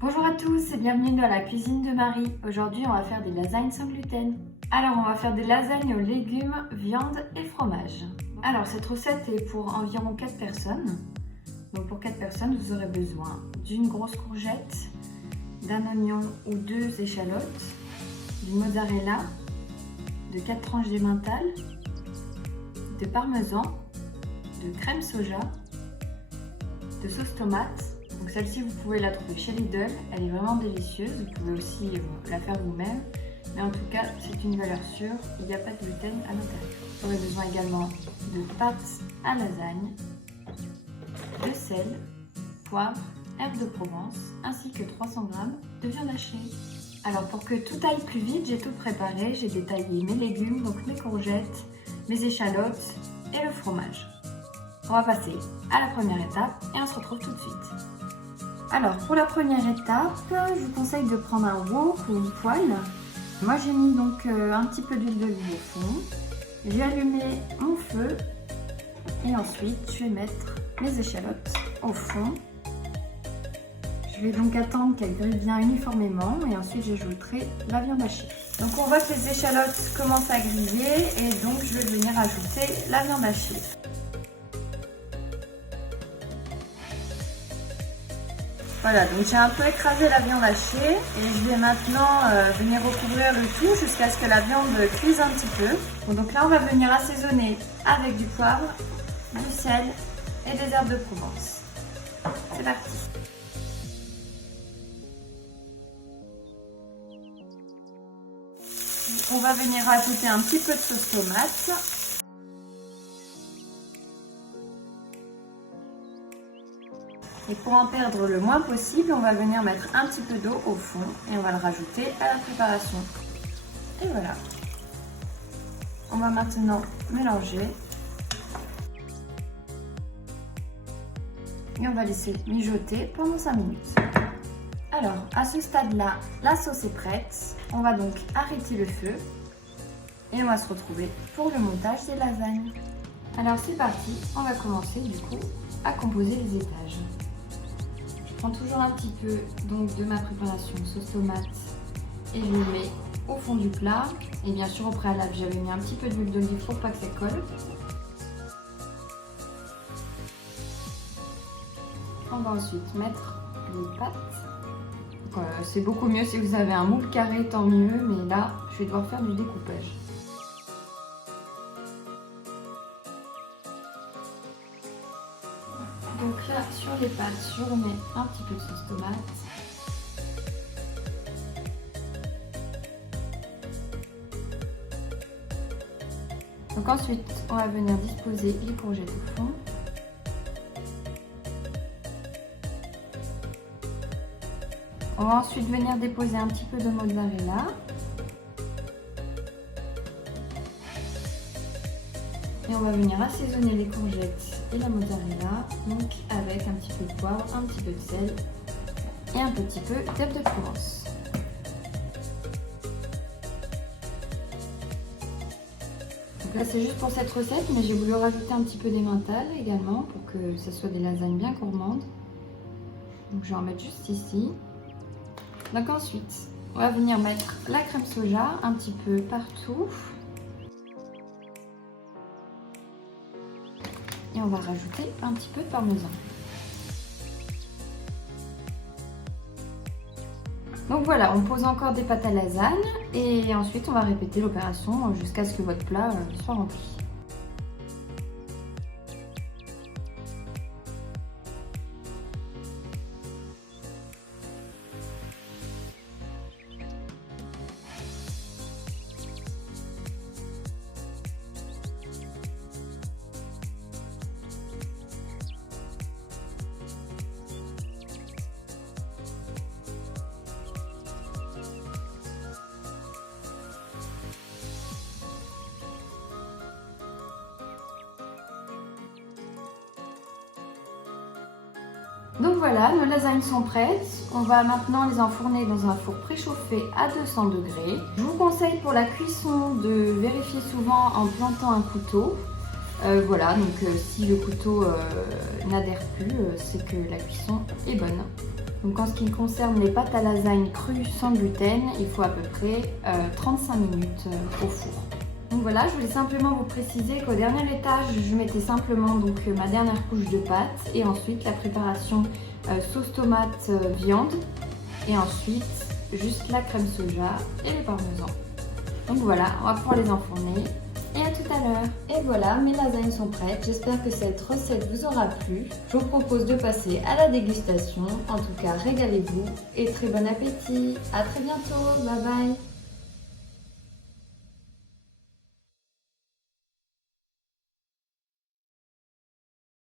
Bonjour à tous et bienvenue dans la cuisine de Marie. Aujourd'hui, on va faire des lasagnes sans gluten. Alors, on va faire des lasagnes aux légumes, viande et fromage. Alors, cette recette est pour environ 4 personnes. Donc, pour 4 personnes, vous aurez besoin d'une grosse courgette, d'un oignon ou 2 échalotes, du mozzarella, de 4 tranches d'emmental, de parmesan, de crème soja, de sauce tomate. Donc celle-ci, vous pouvez la trouver chez Lidl, elle est vraiment délicieuse, vous pouvez aussi la faire vous-même. Mais en tout cas, c'est une valeur sûre, il n'y a pas de gluten à l'intérieur. Vous aurez besoin également de pâtes à lasagne, de sel, poivre, herbes de Provence, ainsi que 300 g de viande hachée. Alors pour que tout aille plus vite, j'ai tout préparé, j'ai détaillé mes légumes, donc mes courgettes, mes échalotes et le fromage. On va passer à la première étape et on se retrouve tout de suite. Alors pour la première étape, je vous conseille de prendre un wok ou une poêle. Moi j'ai mis donc un petit peu d'huile d'olive au fond. J'ai allumé mon feu et ensuite je vais mettre mes échalotes au fond. Je vais donc attendre qu'elles grillent bien uniformément et ensuite j'ajouterai la viande hachée. Donc on voit que les échalotes commencent à griller et donc je vais venir ajouter la viande hachée. Voilà, donc j'ai un peu écrasé la viande hachée et je vais maintenant venir recouvrir le tout jusqu'à ce que la viande cuise un petit peu. Bon, donc là, on va venir assaisonner avec du poivre, du sel et des herbes de Provence. C'est parti. On va venir ajouter un petit peu de sauce tomate. Et pour en perdre le moins possible, on va venir mettre un petit peu d'eau au fond et on va le rajouter à la préparation. Et voilà. On va maintenant mélanger. Et on va laisser mijoter pendant 5 minutes. Alors, à ce stade-là, la sauce est prête. On va donc arrêter le feu. Et on va se retrouver pour le montage des lasagnes. Alors c'est parti, on va commencer du coup à composer les étages. Je prends toujours un petit peu donc de ma préparation sauce tomate et je le mets au fond du plat. Et bien sûr au préalable j'avais mis un petit peu d'huile d'olive pour pas que ça colle. On va ensuite mettre les pâtes. C'est beaucoup mieux si vous avez un moule carré, tant mieux, mais là je vais devoir faire du découpage. Donc là, sur les pâtes, je remets un petit peu de sauce tomate. Donc ensuite, on va venir disposer les courgettes au fond. On va ensuite venir déposer un petit peu de mozzarella. Et on va venir assaisonner les courgettes et la mozzarella, donc avec un petit peu de poivre, un petit peu de sel et un petit peu d'herbes de Provence. Donc là c'est juste pour cette recette, mais j'ai voulu rajouter un petit peu d'emmental également pour que ce soit des lasagnes bien gourmandes. Donc je vais en mettre juste ici. Donc ensuite, on va venir mettre la crème soja un petit peu partout. Et on va rajouter un petit peu de parmesan. Donc voilà, on pose encore des pâtes à lasagne et ensuite on va répéter l'opération jusqu'à ce que votre plat soit rempli. Donc voilà, nos lasagnes sont prêtes. On va maintenant les enfourner dans un four préchauffé à 200 degrés. Je vous conseille pour la cuisson de vérifier souvent en plantant un couteau. Voilà, donc si le couteau n'adhère plus, c'est que la cuisson est bonne. Donc en ce qui concerne les pâtes à lasagne crues sans gluten, il faut à peu près 35 minutes au four. Donc voilà, je voulais simplement vous préciser qu'au dernier étage, je mettais simplement donc ma dernière couche de pâte et ensuite la préparation sauce tomate viande et ensuite juste la crème soja et le parmesan. Donc voilà, on va pouvoir les enfourner et à tout à l'heure. Et voilà, mes lasagnes sont prêtes. J'espère que cette recette vous aura plu. Je vous propose de passer à la dégustation. En tout cas, régalez-vous et très bon appétit. À très bientôt. Bye bye.